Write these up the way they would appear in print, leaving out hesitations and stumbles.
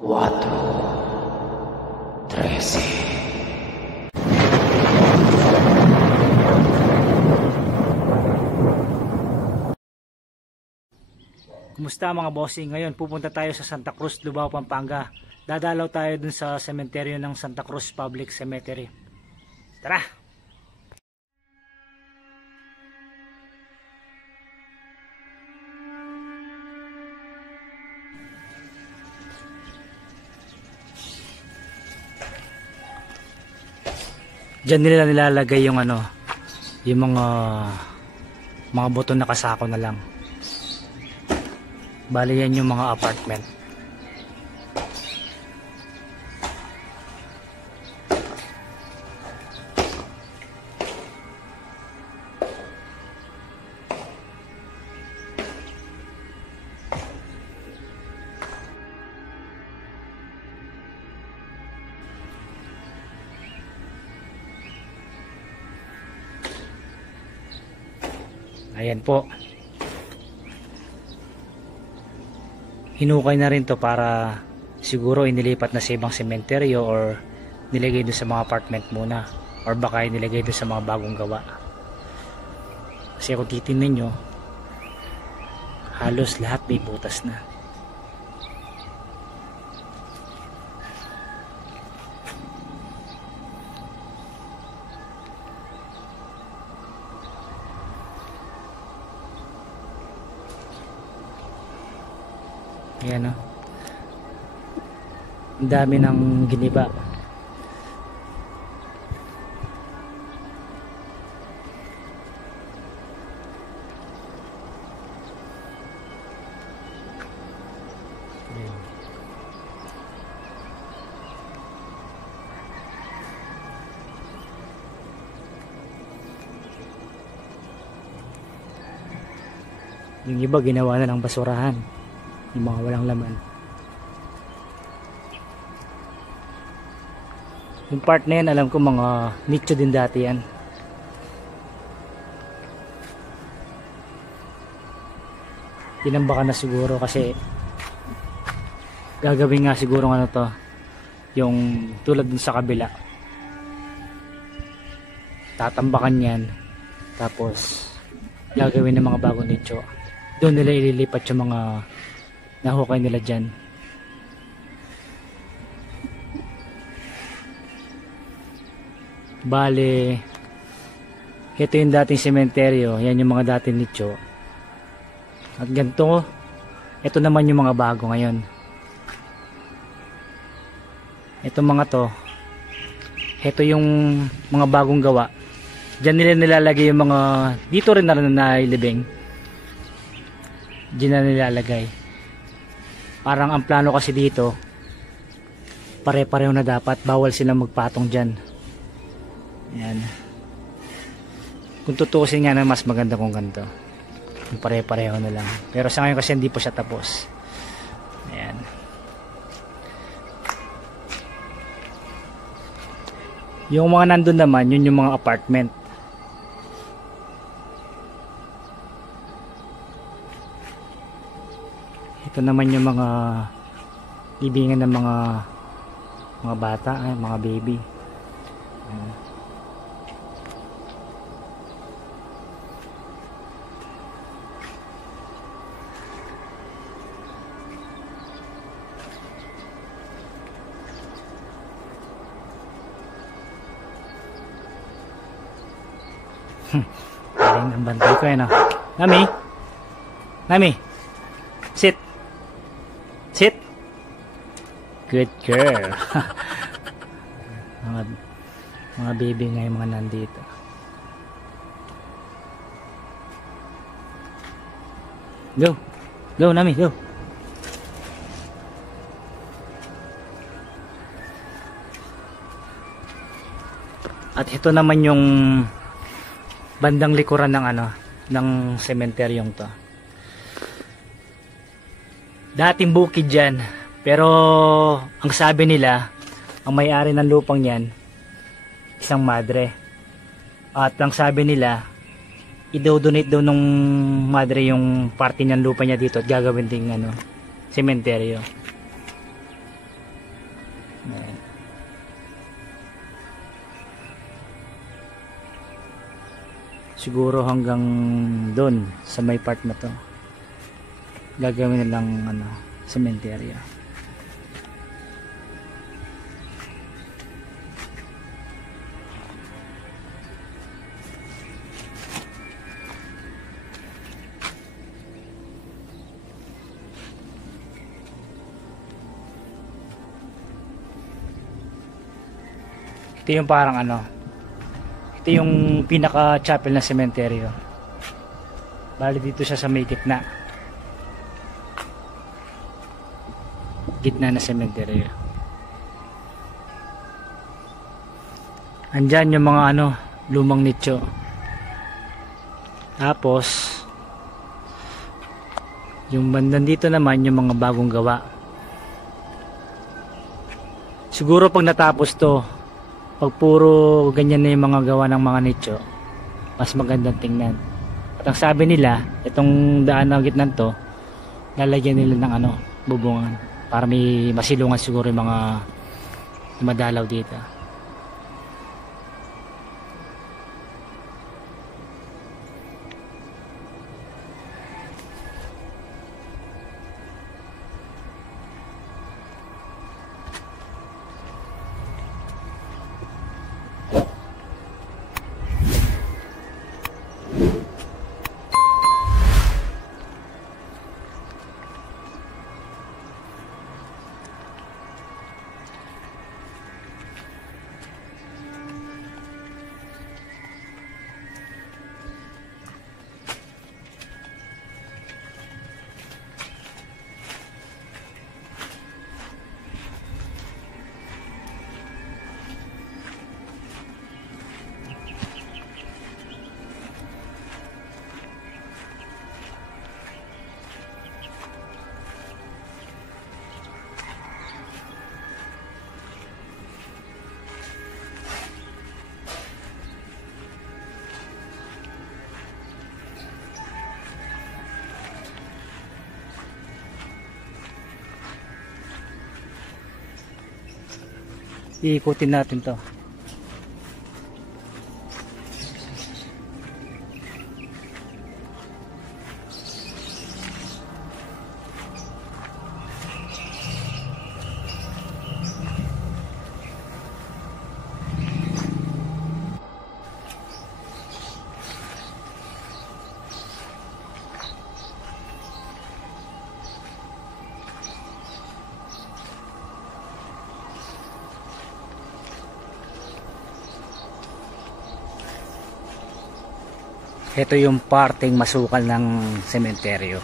4, 13. Kumusta mga bossing? Ngayon pupunta tayo sa Santa Cruz, Lubao, Pampanga. Dadalaw tayo dun sa sementeryo ng Santa Cruz Public Cemetery. Tara! Diyan nila nilalagay yung yung mga buto na kasako na lang. Bali yan yung mga apartment. Ayan po. Hinukay na rin to para siguro inilipat na sa ibang sementeryo or nilagay doon sa mga apartment muna or baka nilagay doon sa mga bagong gawa. Kasi kung titingnan nyo, halos lahat may butas na. Ayan o. Ang dami ng giniba. Ayan. Yung iba ginawa na ng basurahan. Yung mga walang laman. Yung part na yan, alam ko mga nicho din dati yan. Tinambakan na siguro kasi gagawin nga siguro to, yung tulad dun sa kabila. Tatambakan yan, tapos gagawin ng mga bagong nicho. Doon nila ililipat yung mga nahukay nila dyan. Bale, ito yung dating sementeryo. Yan yung mga dating nicho. At ganito, ito naman yung mga bago ngayon. Ito mga to, ito yung mga bagong gawa. Dyan nila nilalagay yung mga, dito rin na nailibing. Dyan na nilalagay. Parang ang plano kasi dito, pare-pareho na dapat, bawal silang magpatong dyan. Ayan. Kung tutuusin nga na mas maganda kung ganito, yung pare-pareho na lang. Pero sa ngayon kasi hindi po siya tapos. Ayan. Yung mga nandun naman, yun yung mga apartment. Ito naman yung mga libingan ng mga bata, mga baby. Galing ang bantay ko no. Nami? Nami? Sit. Sit. Good girl. mga baby nga yung mga nandito. Go. Go, Nami, go. At ito naman yung bandang likuran ng ng sementeryong to. Dating bukid dyan, pero ang sabi nila, ang may-ari ng lupang yan, isang madre. At ang sabi nila, i-donate daw nung madre yung parte ng lupa niya dito at gagawin ding sementeryo. siguro hanggang doon sa may part na to gagawin nilang ano, sementeryo. Ito yung parang ano, ito yung pinaka chapel na sementeryo. Bali dito siya sa may gitna na sementeryo. Andyan yung mga ano, lumang nicho. Tapos yung bandang dito naman yung mga bagong gawa. Siguro pag natapos to, pag puro ganyan na yung mga gawa ng mga nicho, mas magandang tingnan. At ang sabi nila, itong daan na gitnan to, lalagyan nila ng ano, bubungan para may masilungan siguro yung mga madalaw dito. Iikutin natin to. Ito yung parteng masukal ng sementeryo.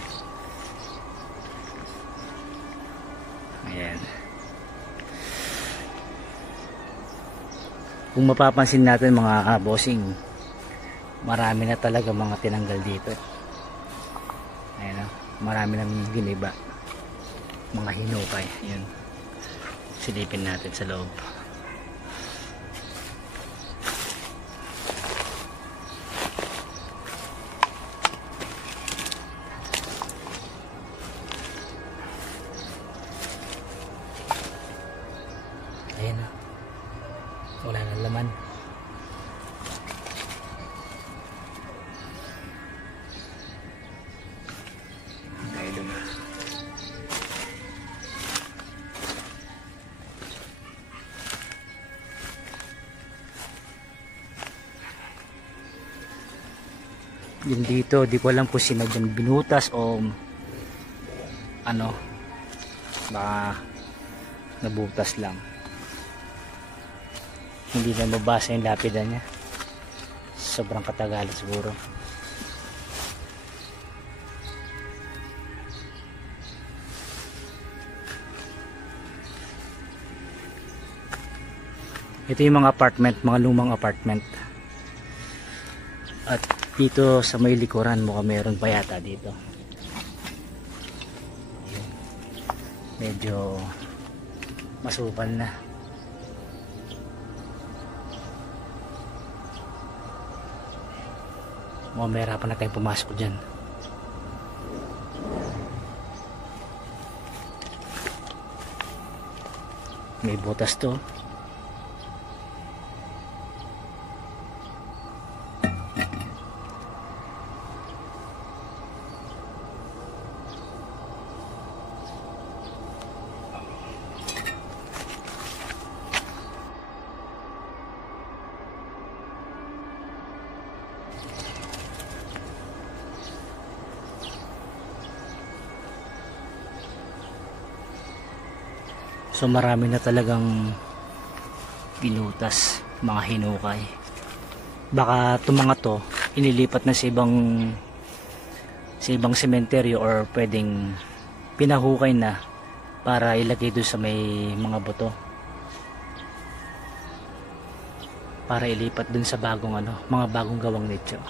Ayan. Kung mapapansin natin mga bossing, marami na talaga mga tinanggal dito. Ayan, marami nang giniba. Mga hinukay. Ayan. Silipin natin sa loob. Ayan na, wala nang laman. Tayo na. Yung dito, di ko alam kung sinadyang binutas o ano, baka nabutas lang. Hindi na mabasa yung lapida niya, sobrang katagalan siguro. Ito yung mga apartment, mga lumang apartment. At dito sa may likuran mukhang meron pa yata dito. Medyo masupal na. Mukhang mahirapan na tayong pumasok dyan. May butas to. So marami na talagang pinutas, mga hinukay. Baka itong mga to inilipat na sa ibang sementeryo, or pwedeng pinahukay na para ilagay doon sa may mga buto, para ilipat doon sa bagong mga bagong gawang nicho.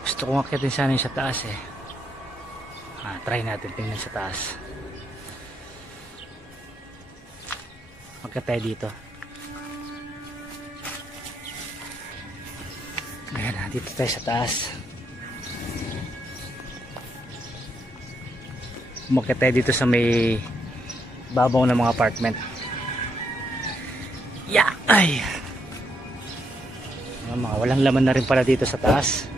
Gusto ko akitin sana yung sa taas eh. Try natin tingnan sa taas. Akit tayo dito. Ayan, dito tayo sa taas. Umakit tayo dito sa may babaw ng mga apartment. Ay! Mga walang laman na rin pala dito sa taas.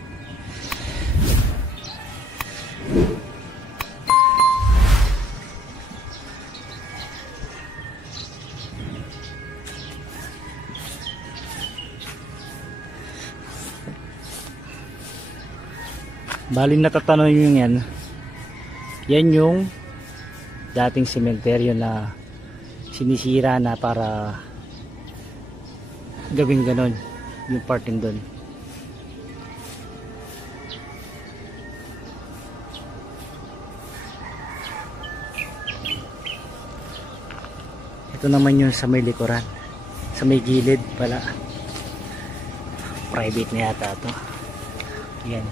Bali natatanong yung yan yung dating sementeryo na sinisira na para gawing ganon yung parting doon. Ito naman yung sa may likuran, sa may gilid pala, private na yata to. Yan.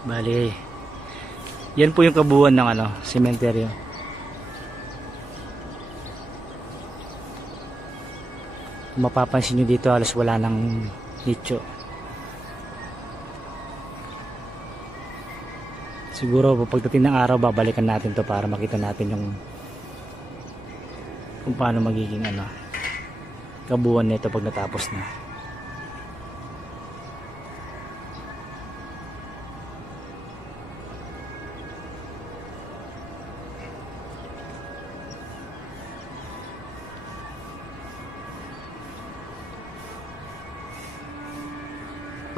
Bali, yan po yung kabuuan ng sementeryo. Mapapansin nyo dito halos wala ng nicho. Siguro pagdating ng araw babalikan natin to para makita natin yung kung paano magiging kabuuan nito pag natapos na.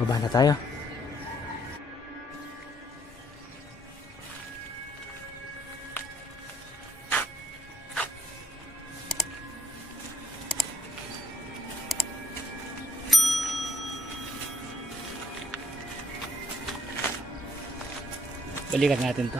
Baba na tayo. Balikan natin to.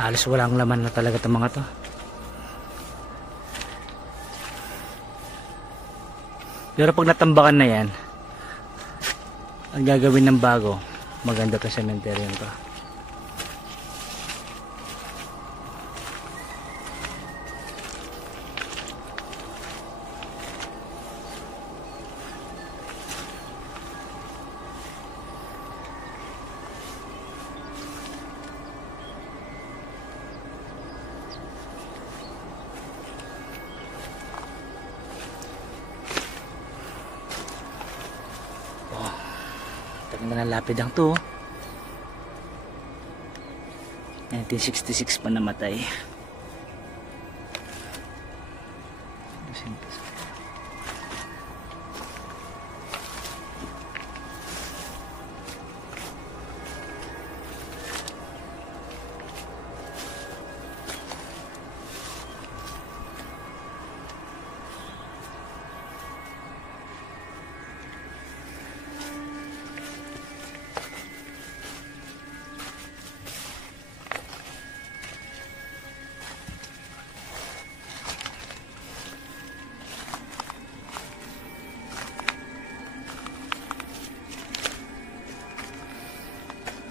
Halos walang laman na talaga itong mga to. Pero pag natambakan na yan, ang gagawin ng bago, maganda to sementeryo to. Manalapid ang to. 1966 pa namatay.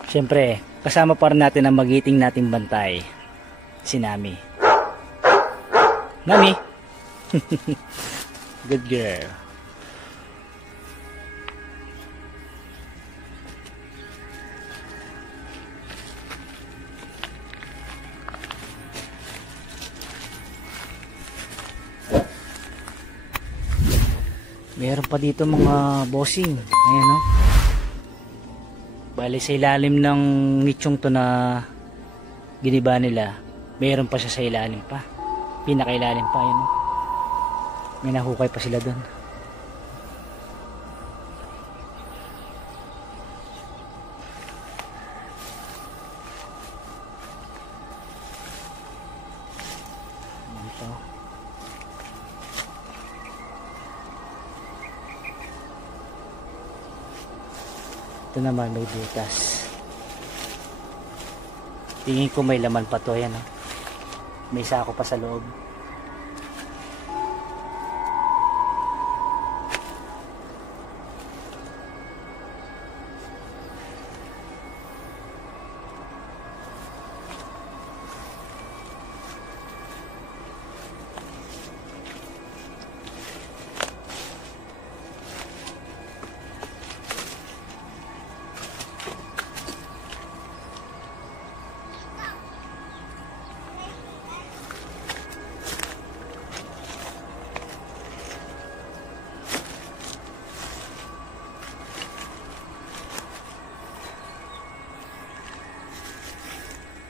Siyempre, kasama pa rin natin ang magiting nating bantay, si Nami. Nami! Good girl. Meron pa dito mga bossing. Ayan, no? Bali sa ilalim ng nichong to na giniba nila, meron pa siya sa ilalim pa. Pinakailalim pa, ayan, no? May nahukay pa sila doon. Ito naman may butas. Tingin ko may laman pa to, yan, no? May sako pa sa loob.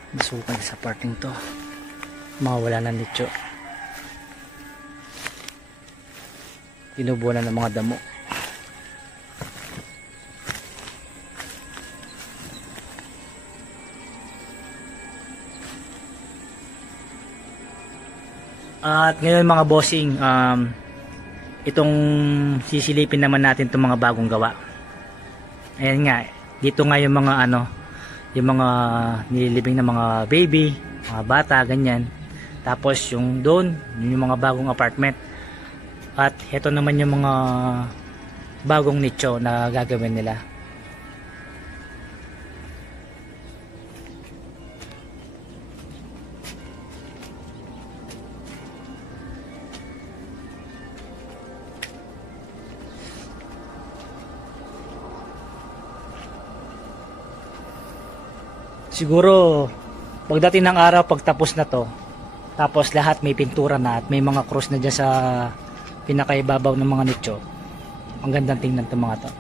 Nasukan sa parting to, mawala ng nicho, tinubunan ng mga damo. At ngayon mga bossing, itong sisilipin naman natin itong mga bagong gawa. Ayan nga, dito nga yung mga yung mga nililibing na mga baby, mga bata, ganyan. Tapos yung doon, yung mga bagong apartment. At ito naman yung mga bagong nicho na gagawin nila. Siguro pagdating ng araw, pagtapos na to, tapos lahat may pintura na at may mga cross na dyan sa pinakaibabaw ng mga nicho, ang gandang tingnan itong mga to.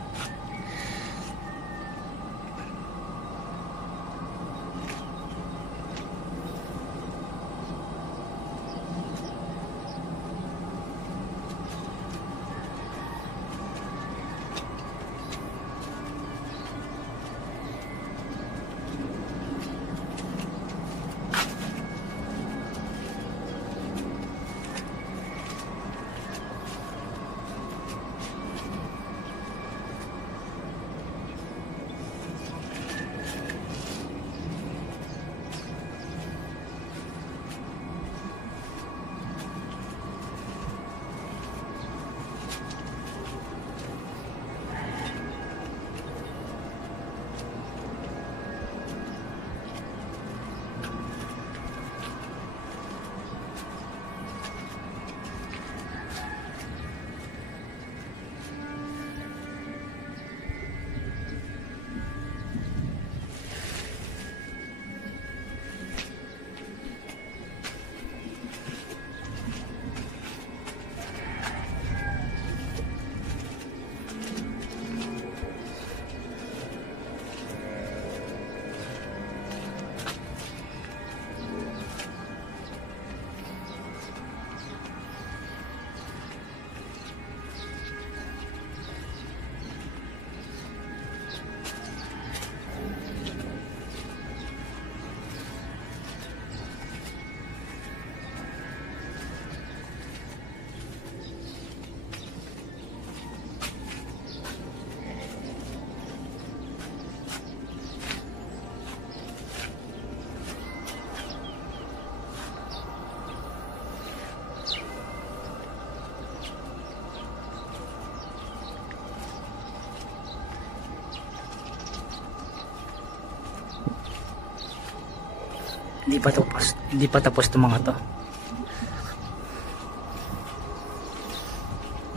Hindi pa tapos itong mga to.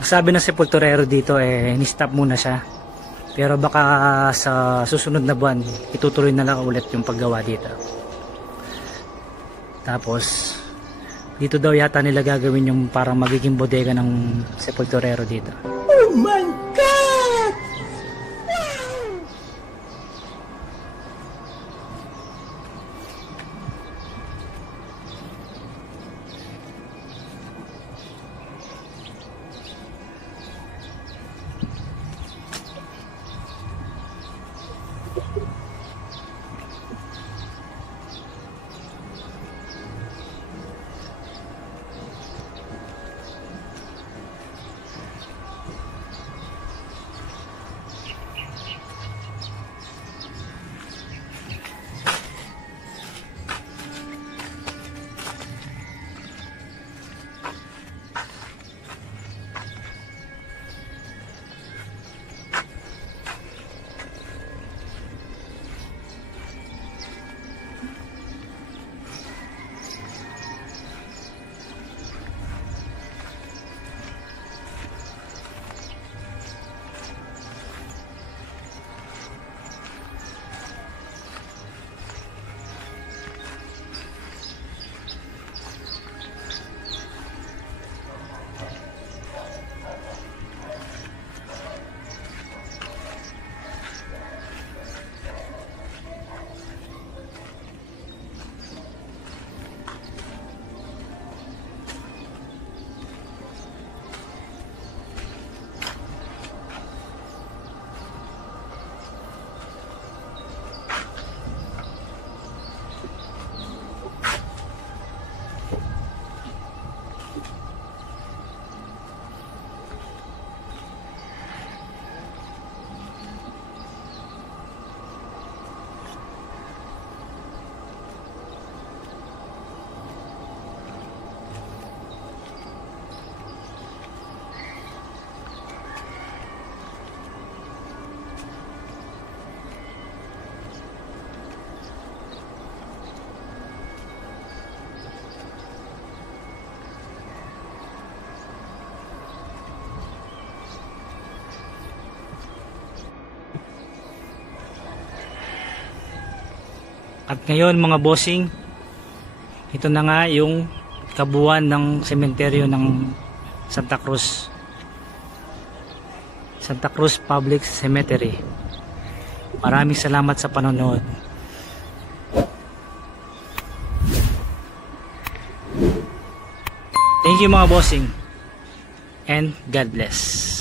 Sabi ng sepulturero dito ni-stop muna siya. Pero baka sa susunod na buwan itutuloy na lang ulit yung paggawa dito. Tapos dito daw yata nila gagawin yung parang magiging bodega ng sepulturero dito. Oh my God! At ngayon mga bossing, ito na nga yung kabuuan ng sementeryo ng Santa Cruz Public Cemetery. Maraming salamat sa panonood. Thank you mga bossing, and God bless.